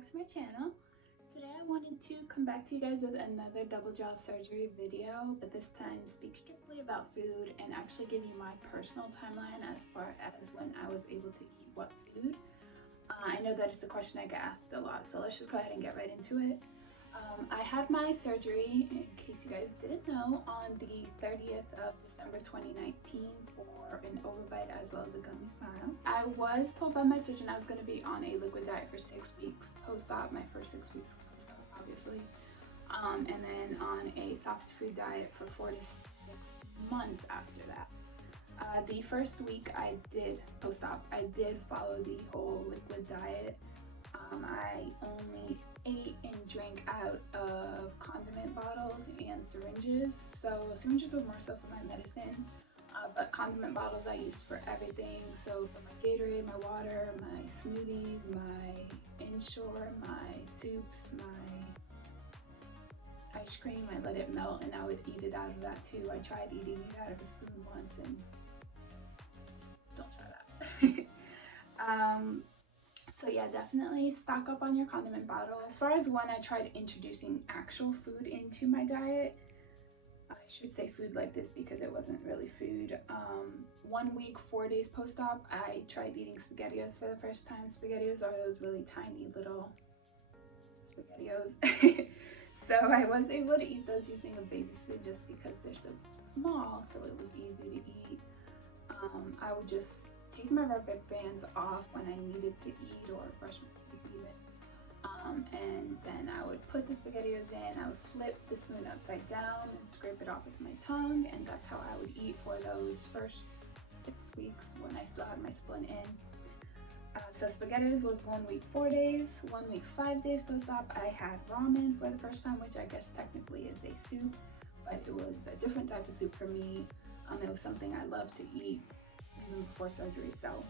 back to my channel. Today I wanted to come back to you guys with another double jaw surgery video, but this time speak strictly about food and actually give you my personal timeline as far as when I was able to eat what food. I know that it's a question I get asked a lot, so let's just go ahead and get right into it. I had my surgery, in case you guys didn't know, on the 30th of December 2019 for an overbite as well as a gummy smile. I was told by my surgeon I was going to be on a liquid diet for 6 weeks post-op, my first 6 weeks post-op obviously, and then on a soft food diet for 4 to 6 months after that. The first week I did post-op, I did follow the whole liquid diet. I only ate and drank out of condiment bottles and syringes. So syringes were more so for my medicine, but condiment bottles I used for everything. So for my Gatorade, my water, my smoothies, my Ensure, my soups, my ice cream, I let it melt and I would eat it out of that too. I tried eating it out of a spoon once and don't try that. So yeah, definitely stock up on your condiment bottle. As far as when I tried introducing actual food into my diet, I should say food like this because it wasn't really food. 1 week, 4 days post-op, I tried eating SpaghettiOs for the first time. SpaghettiOs are those really tiny little SpaghettiOs. So I was able to eat those using a baby spoon just because they're so small, so it was easy to eat. I would just take my rubber bands off when I needed to eat or brush my teeth even. And then I would put the SpaghettiOs in, I would flip the spoon upside down and scrape it off with my tongue, and that's how I would eat for those first 6 weeks when I still had my splint in. So SpaghettiOs was 1 week, 4 days. 1 week, 5 days post-op, I had ramen for the first time, which I guess technically is a soup, but it was a different type of soup for me. It was something I loved to eat even before surgery. So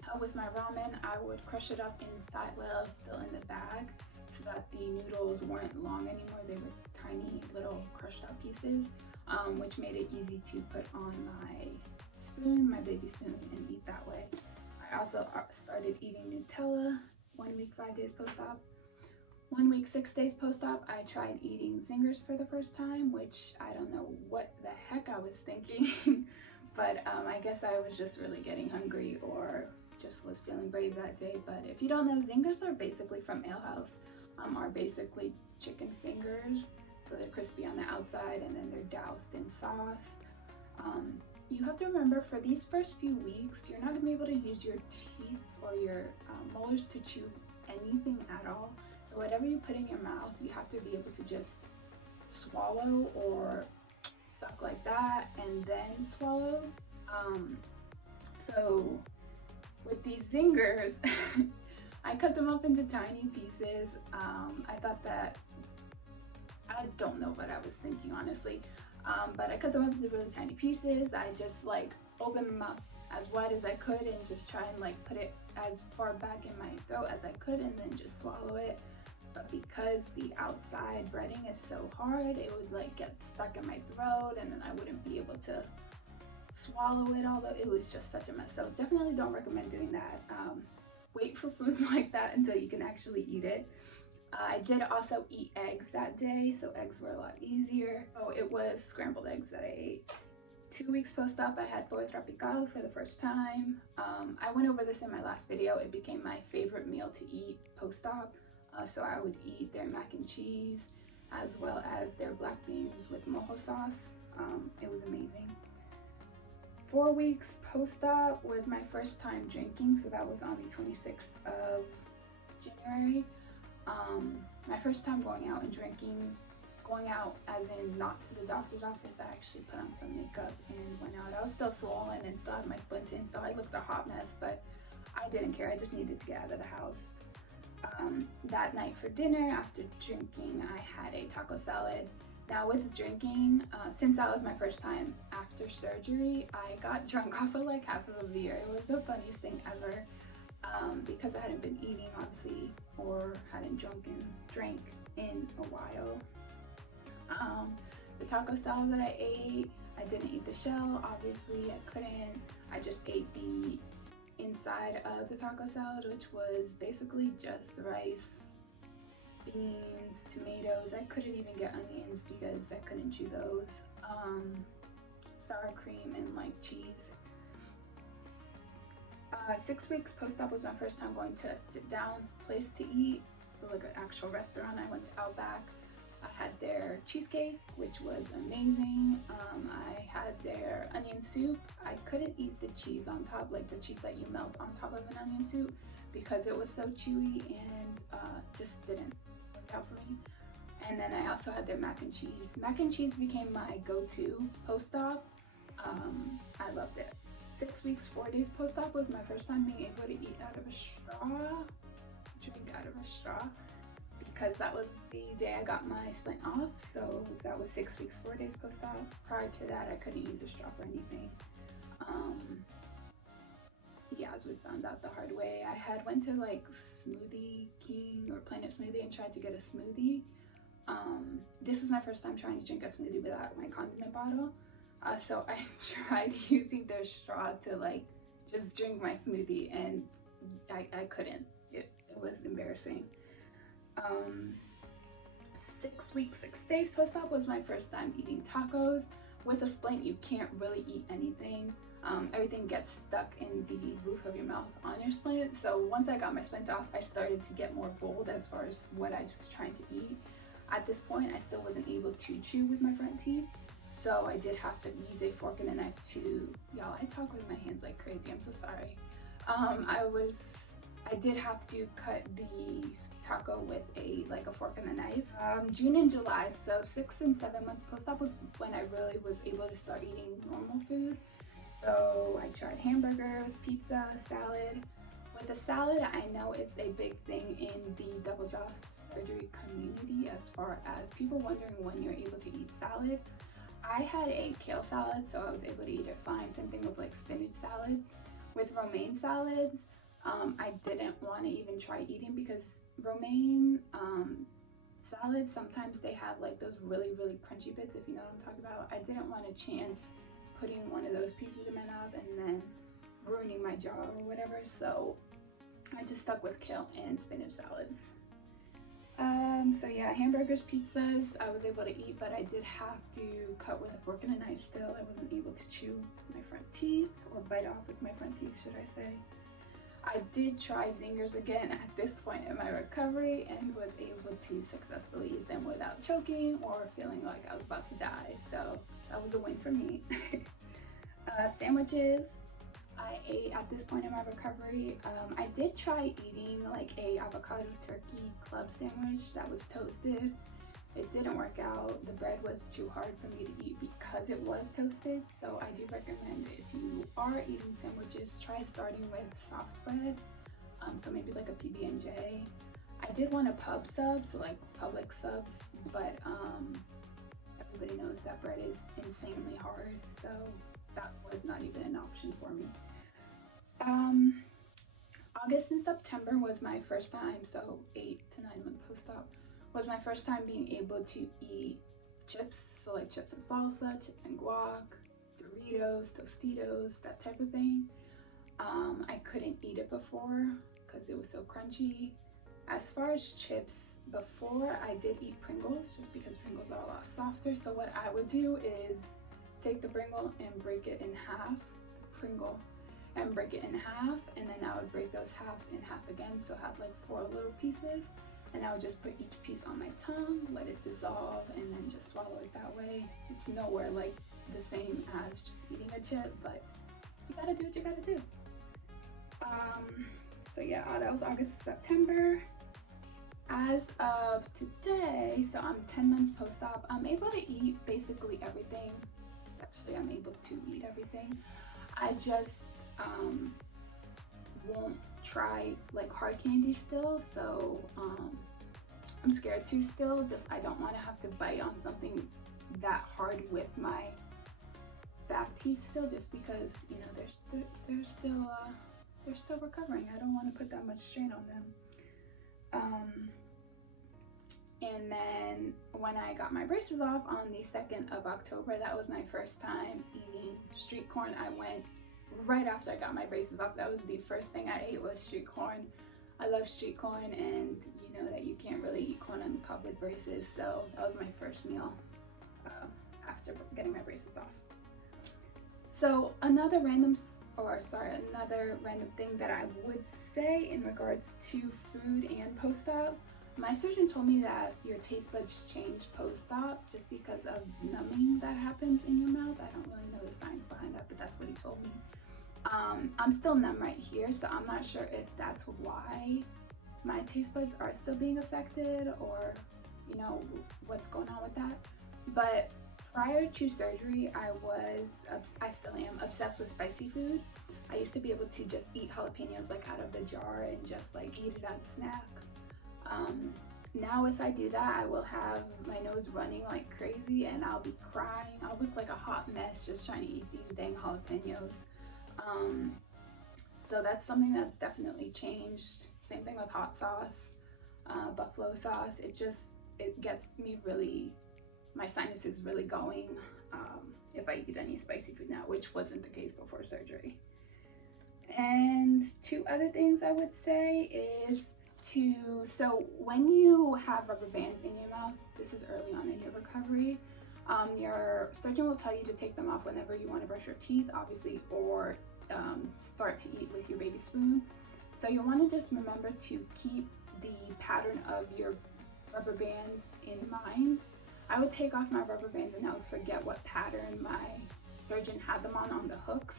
how was my ramen? I would crush it up inside, well, still in the bag, so that the noodles weren't long anymore. They were tiny little crushed up pieces, which made it easy to put on my spoon, my baby spoon, and eat that way. I also started eating Nutella 1 week, 5 days post-op. 1 week, 6 days post-op, I tried eating Zingers for the first time, which I don't know what the heck I was thinking. But I guess I was just really getting hungry or just was feeling brave that day. But if you don't know, Zingers are basically from Ale House, are basically chicken fingers. So they're crispy on the outside and then they're doused in sauce. You have to remember, for these first few weeks, you're not going to be able to use your teeth or your molars to chew anything at all. So whatever you put in your mouth, you have to be able to just swallow or suck like that and then swallow. So with these Zingers, I cut them up into tiny pieces. I thought that, I don't know what I was thinking honestly, but I cut them up into really tiny pieces. I just like opened my mouth as wide as I could and just try and like put it as far back in my throat as I could and then just swallow it. But because the outside breading is so hard, it would like get stuck in my throat and then I wouldn't be able to swallow it, although it was just such a mess. So definitely don't recommend doing that. Wait for food like that until you can actually eat it. I did also eat eggs that day, so eggs were a lot easier. Oh, it was scrambled eggs that I ate. 2 weeks post-op, I had pollo tropical for the first time. I went over this in my last video. It became my favorite meal to eat post-op. So I would eat their mac and cheese as well as their black beans with mojo sauce. It was amazing. 4 weeks post-op was my first time drinking, so that was on the 26th of January. My first time going out and drinking, going out as in not to the doctor's office. I actually put on some makeup and went out. I was still swollen and still had my splint in, so I looked a hot mess, but I didn't care. I just needed to get out of the house. That night for dinner, after drinking, I had a taco salad. Now with drinking, since that was my first time after surgery, I got drunk off of like half of a beer. It was the funniest thing ever, because I hadn't been eating obviously or hadn't drank in a while. The taco salad that I ate, I didn't eat the shell, obviously I couldn't. I just ate the inside of the taco salad, which was basically just rice, beans, tomatoes. I couldn't even get onions because I couldn't chew those. Sour cream and like cheese. 6 weeks post-op was my first time going to a sit-down place to eat. So like an actual restaurant. I went to Outback. I had their cheesecake, which was amazing. I had their onion soup. I couldn't eat the cheese on top, like the cheese that you melt on top of an onion soup, because it was so chewy and just didn't work out for me. And then I also had their mac and cheese. Mac and cheese became my go-to post-op. I loved it. 6 weeks, 4 days post-op was my first time being able to eat out of a straw, drink out of a straw, because that was the day I got my splint off. So that was 6 weeks, 4 days post-op. Prior to that, I couldn't use a straw for anything. Yeah, as we found out the hard way. I had went to like Smoothie King or Planet Smoothie and tried to get a smoothie. This was my first time trying to drink a smoothie without my condiment bottle. So I tried using their straw to like just drink my smoothie, and I couldn't. It was embarrassing. 6 weeks, 6 days post-op was my first time eating tacos. With a splint, you can't really eat anything. Everything gets stuck in the roof of your mouth on your splint. So once I got my splint off, I started to get more bold as far as what I was trying to eat. At this point, I still wasn't able to chew with my front teeth. So I did have to use a fork and a knife to, y'all, I talk with my hands like crazy, I'm so sorry. I did have to cut the taco with a fork and a knife. June and July, so 6 and 7 months post-op was when I really was able to start eating normal food. So I tried hamburgers, pizza, salad. With the salad, I know it's a big thing in the double jaw surgery community as far as people wondering when you're able to eat salad. I had a kale salad, so I was able to eat it fine. Same thing with like spinach salads. With romaine salads, I didn't want to even try eating because romaine salads, sometimes they have like those really crunchy bits, if you know what I'm talking about. I didn't want a chance putting one of those pieces in my mouth and then ruining my jaw or whatever, so I just stuck with kale and spinach salads. So yeah, hamburgers, pizzas, I was able to eat, but I did have to cut with a fork and a knife still. I wasn't able to chew with my front teeth, or bite off with my front teeth, should I say. I did try zingers again at this point in my recovery and was able to successfully eat them without choking or feeling like I was about to die. So that was a win for me. Sandwiches, I ate at this point in my recovery. I did try eating like a avocado turkey club sandwich that was toasted. It didn't work out. The bread was too hard for me to eat because it was toasted. So I do recommend, if you are eating sandwiches, try starting with soft bread. So maybe like a PB&J. I did want a pub sub, so like Public subs, but everybody knows that bread is insanely hard. So that was not even an option for me. August and September was my first time, so 8 to 9 month post-op, was my first time being able to eat chips, so like chips and salsa, chips and guac, Doritos, Tostitos, that type of thing. I couldn't eat it before because it was so crunchy. As far as chips, before I did eat Pringles just because Pringles are a lot softer. So what I would do is take the Pringle and break it in half, and break it in half, and then I would break those halves in half again, so have like 4 little pieces, and I would just put each piece on my tongue, let it dissolve, and then just swallow it that way. It's nowhere like the same as just eating a chip, but you gotta do what you gotta do. So yeah, that was August, September. As of today, so I'm 10 months post-op, I'm able to eat basically everything. Actually, I'm able to eat everything. I just won't try like hard candy still, so I'm scared to still. Just I don't want to have to bite on something that hard with my back teeth still, just because, you know, they're still recovering. I don't want to put that much strain on them. And then when I got my braces off on the 2nd of October, that was my first time eating street corn. I went right after I got my braces off. That was the first thing I ate, was street corn. I love street corn, and you know that you can't really eat corn on the cob with braces, so that was my first meal after getting my braces off. So another random thing that I would say in regards to food and post-op, my surgeon told me that your taste buds change post-op just because of numbing that happens in your mouth. I don't really know the science behind that, but that's what he told me. I'm still numb right here, so I'm not sure if that's why my taste buds are still being affected, or you know what's going on with that. But prior to surgery, I still am obsessed with spicy food. I used to be able to just eat jalapenos like out of the jar and just like eat it as a snack. Now if I do that, I will have my nose running like crazy and I'll be crying. I'll look like a hot mess just trying to eat these dang jalapenos. So that's something that's definitely changed. Same thing with hot sauce, buffalo sauce. It gets me really, my sinuses really going if I eat any spicy food now, which wasn't the case before surgery. And two other things I would say is so when you have rubber bands in your mouth, this is early on in your recovery, your surgeon will tell you to take them off whenever you want to brush your teeth, obviously, or start to eat with your baby spoon. So you'll want to just remember to keep the pattern of your rubber bands in mind. I would take off my rubber bands and I would forget what pattern my surgeon had them on the hooks.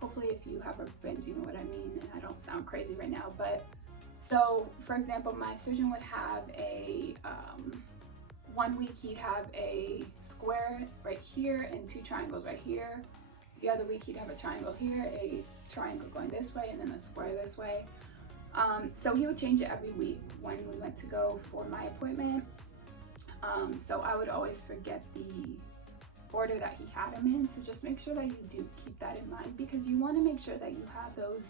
Hopefully if you have rubber bands you know what I mean, and I don't sound crazy right now. But so for example, my surgeon would have a 1 week he'd have a square right here and two triangles right here. The other week he'd have a triangle here, a triangle going this way, and then a square this way. So he would change it every week when we went to go for my appointment. So I would always forget the order that he had them in. So just make sure that you do keep that in mind, because you want to make sure that you have those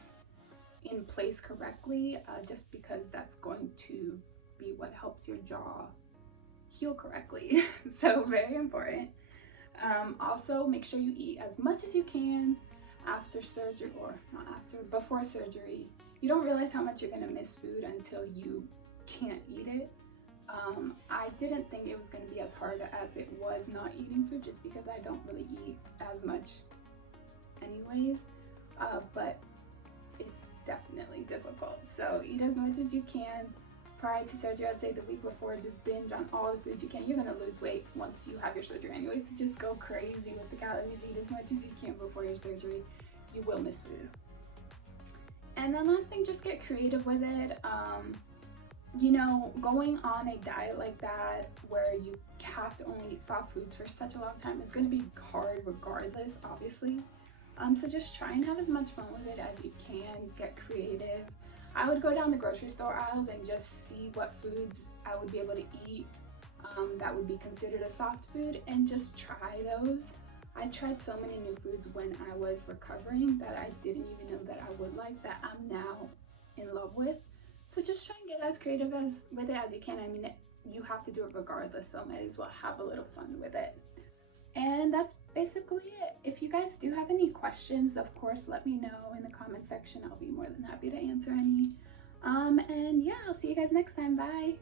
in place correctly, just because that's going to be what helps your jaw heal correctly. So very important. Also make sure you eat as much as you can after surgery, or not after, before surgery. You don't realize how much you're going to miss food until you can't eat it. I didn't think it was going to be as hard as it was not eating food, just because I don't really eat as much anyways, but it's definitely difficult. So eat as much as you can prior to surgery. I'd say the week before, just binge on all the food you can. You're going to lose weight once you have your surgery anyway, so just go crazy with the calories. Eat as much as you can before your surgery. You will miss food. And then last thing, just get creative with it. You know, going on a diet like that where you have to only eat soft foods for such a long time, it's going to be hard regardless, obviously. So just try and have as much fun with it as you can. Get creative. I would go down the grocery store aisles and just see what foods I would be able to eat that would be considered a soft food, and just try those. I tried so many new foods when I was recovering that I didn't even know that I would like, that I'm now in love with. So just try and get as creative with it as you can. I mean, you have to do it regardless, so might as well have a little fun with it. And that's basically it. If you guys do have any questions, of course, let me know in the comment section. I'll be more than happy to answer any. And yeah, I'll see you guys next time. Bye.